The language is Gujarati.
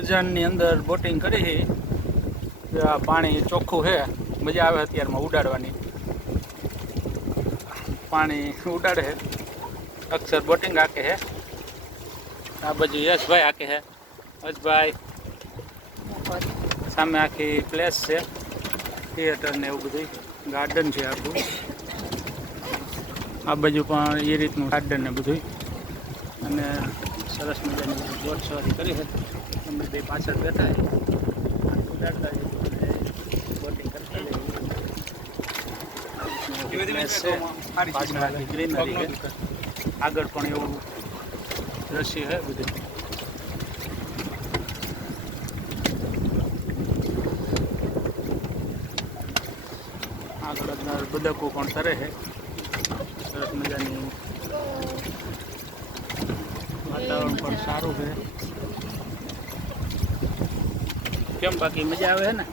ખજાનની અંદર બોટિંગ કરી છે। આ પાણી ચોખ્ખું છે, મજા આવે અત્યારમાં ઉડાડવાની। પાણી ઉડાડે છે, અક્ષર બોટિંગ હાકે છે। આ બાજુ યશભાઈ હાકે છે। યશભાઈ સામે આખી પ્લેસ છે, થિયેટર ને એવું બધું ગાર્ડન છે આખું। આ બાજુ પણ એ રીતનું ગાર્ડન ને બધું, અને સરસ મજાની બોટ સવારી કરી છે। અમે બે પાછળ બેઠા ઉડાડતા બોટિંગ કરતા પાછળ ગ્રીનરી છે, આગળ પણ એવું દ્રશ્ય છે બધું। આગળ અંદર બદકો પણ તરે છે, સરસ મજાની વાતાવરણ પણ સારું છે। કેમ બાકી મજા આવે છે ને?